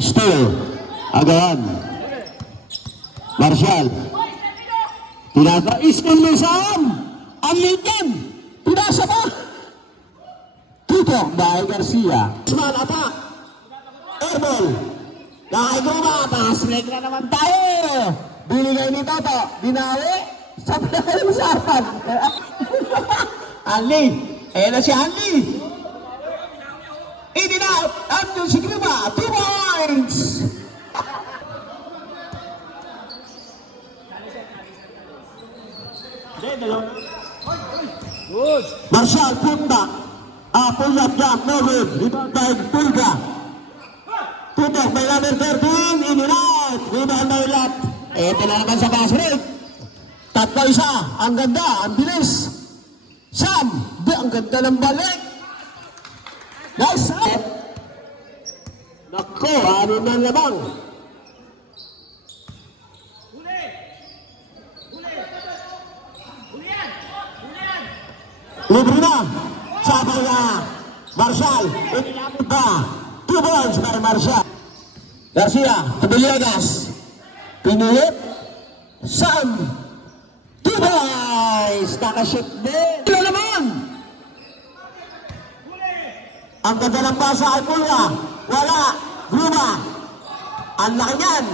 Still. Agawan. Marshall. Tinaka-iskin mo Sam. Ang Lincoln. Pinasa pa. Tutok by Garcia. Usman attack. Airball. Nakaiguma. Pass-break na naman tayo. Binigay ni Toto. Binawi. Sabi na kayo sa apan. Anli. Ayan na si Anli. In and out. Abdul Sigriba. 2 points. Good. Marshall punta. Pull up jump. No good. Rebound by Pulga. Tutok by number 13. In and out. Rebound by Lat. Ito na naman sa pass break. Tatlo isa. Ang ganda. Ang bilis. Sam. Ang ganda ng balik. Nice. Nako. Ano na lamang. Libre na. Sabay na. Marshall. Inilapit pa. 2 points by Marshall. Garcia. Tabillegas. Pinulit. Sam. 2 points. Nakashoot din. Ito naman. Ang ganda ng basa ay Pulga. Wala. Gruma. Ang laki niyan.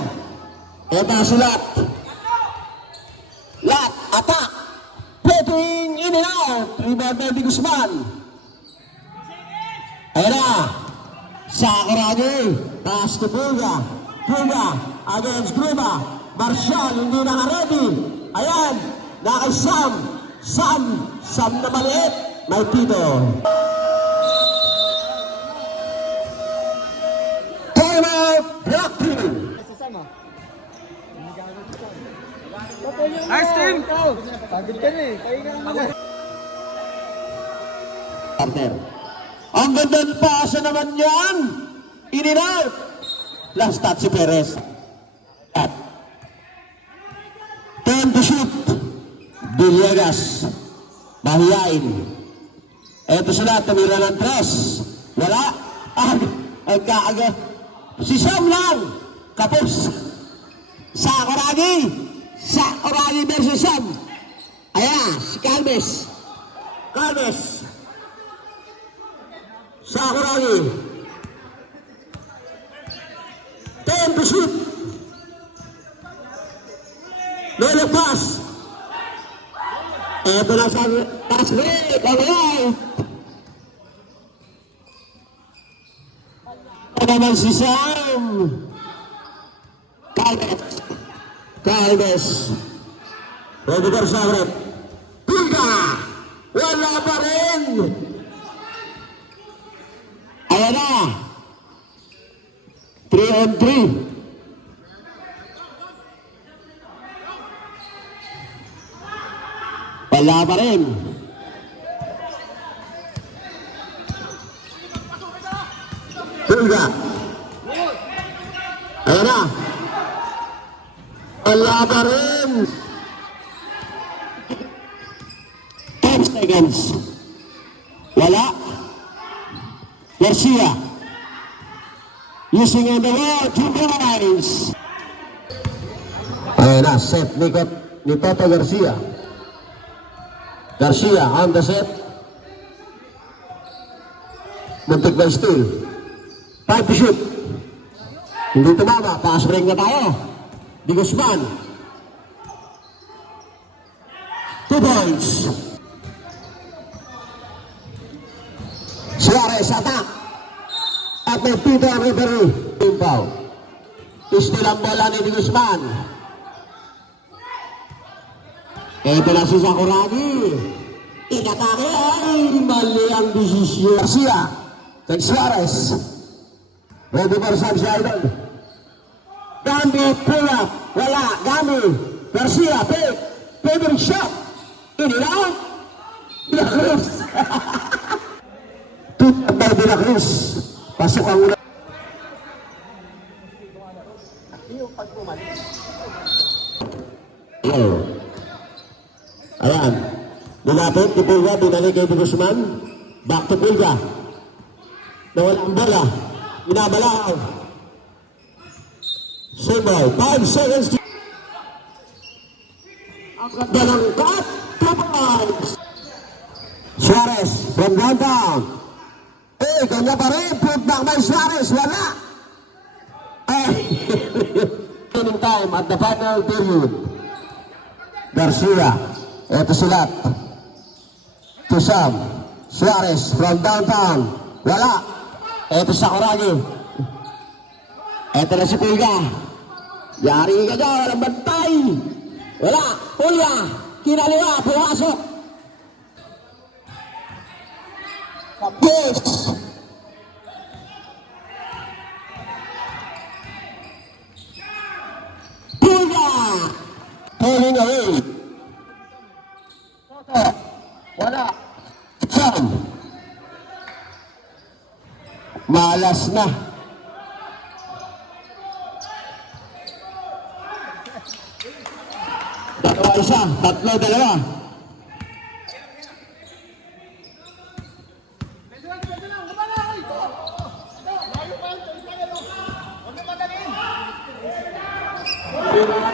Ito si Lat. Lat. Attack. Pwedeng in and out. Rebound by Guzman. Ayan na. Sakuragi. Pass to Pulga. Pulga against Gruma. Marshall hindi naka-ready. Ayan. Nakay Sam. Sam na maliit. May Tito. Time out. Block 2. Nice team! Pagod ka na eh. Pahinga naman. Partner. Ang ganda ng pasa naman yan. In and out. Last touch si Perez. 10 to shoot. Villegas. Mahiyain. Eto sila. Tumira ng 3. Wala. Ang kaaga. Si Sam lang. Kapos. Sakuragi. Sakuragi versus Sam. Ayan. Si Calves. Sakuragi. 10 to shoot. No pass. Eto na sa pass break. Alright. Ito naman si Sam. Calves. Pwede ka sa rep. Pulga. Wala pa rin. Ayan na. 3-on-3. Wala pa rin. Pulga. Ayan na. Wala pa rin. 10 seconds. Wala. Garcia. Using on the wall. 2 points. Ayan na. Set ni Toto Garcia. Garcia on the set. Muntik na steal. 5 to shoot. Hindi tumama. Pass break na tayo. Di Guzman. 2 points. Suarez attack. At may Peter Rivero. Timpaw. Steal ang bola ni Di Guzman. Ito na si Sakuragi. Inatake. Ay, mali ang desisyon. Garcia. Kay Suarez. Ready for Sam Sheldon. Gambi, pull up. Wala. Gambi. Garcia, favorite shot. In and out. De La Cruz. Tutok by De La Cruz. Pasok ang una. Ayan. Nilapit, ni Pulga, binalik kay Guzman. Back to Pulga. Nawala ang bola. Inabalaw. Symbol, 5 seconds to... Ang ganda ng cut, 2 points. Suarez, from downtown. Kanya pa rin, put back by Suarez, wala. Winning time at the final period. Garcia, eto silat. To Sam, Suarez from downtown, wala. Eto Sakuragi. Eto na si Pulga. Yari ka dyan, walang bantay. Wala, Pulga, kinaliwa, pumasok. Yes. Pulga, pulling away. Wala. Sam. Malas na. Dalawa isa, tatlo dalawa.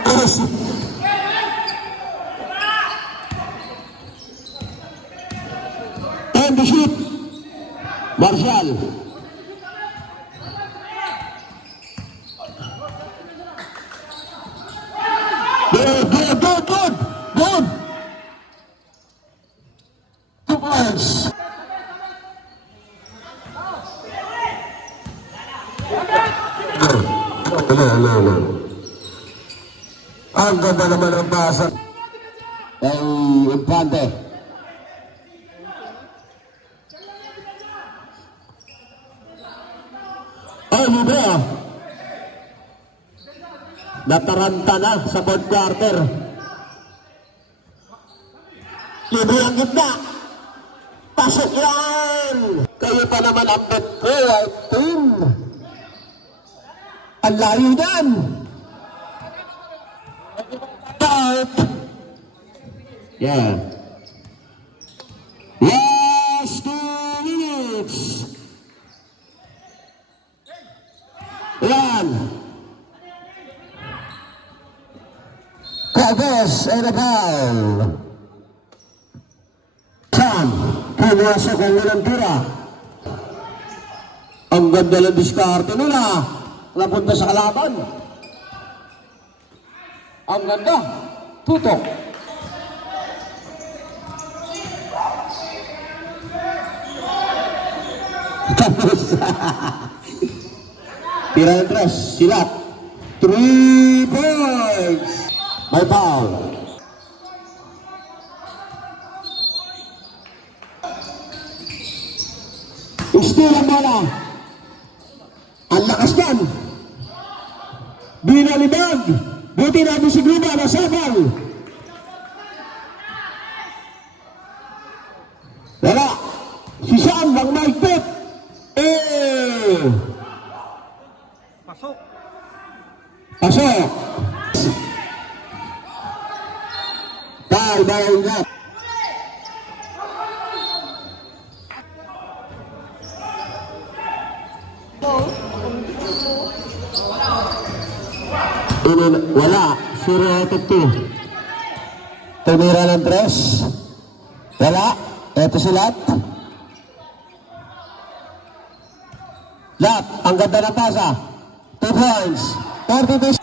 Terus. And the shoot. Marshall. Good. 2 points. No. Ang ganda naman ang basa. Infante. Libre. Nataranta na sa 4th quarter. Libre ang gitna. Pasok yan. Kayo pa naman ang bet-pro team. Ang layo yan. Yeah. Last 2 minutes. Yan. Chavez and a foul. Sam, pumasok ang walang tira. Ang ganda ng diskarte nila. Napunta sa kalaban. Ang ganda. Tutok. Tapos. Tira ng tres. Silat. 3 points. May foul. Steal ang bola. Ang lakas yan. Binalibag. Buti natin si Gruba na sabal. Wala. Si Sam ang maigpit. Pasok. Bawal na. Wala. Surated 2. Tumira ng 3. Wala. Eto si Lat. Lat. Ang ganda ng pasa. 2 points. 32.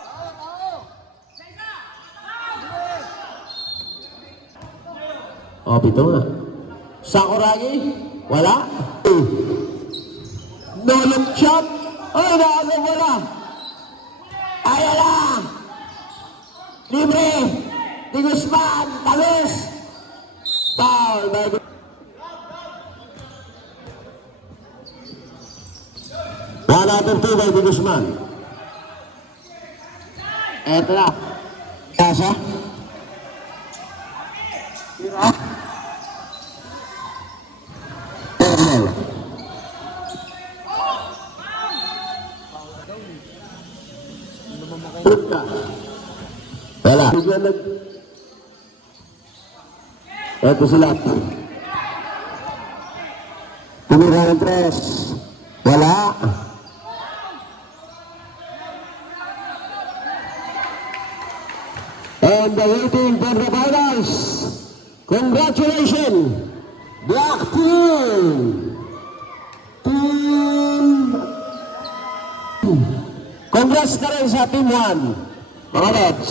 Pito nga. Sakuragi. Wala. Nolong shot. Nakagong wala. Ayala. Libre. Di Guzman. Talis. Foul. Wala itong 2 by Di Guzman. Eto na. Kasa. Tira. Wala. Ito sila. Tumira ng 3. Wala. And the waiting for the finals. Congratulations, Black Team! Congrats na rin sa Team 1. Mga Lods.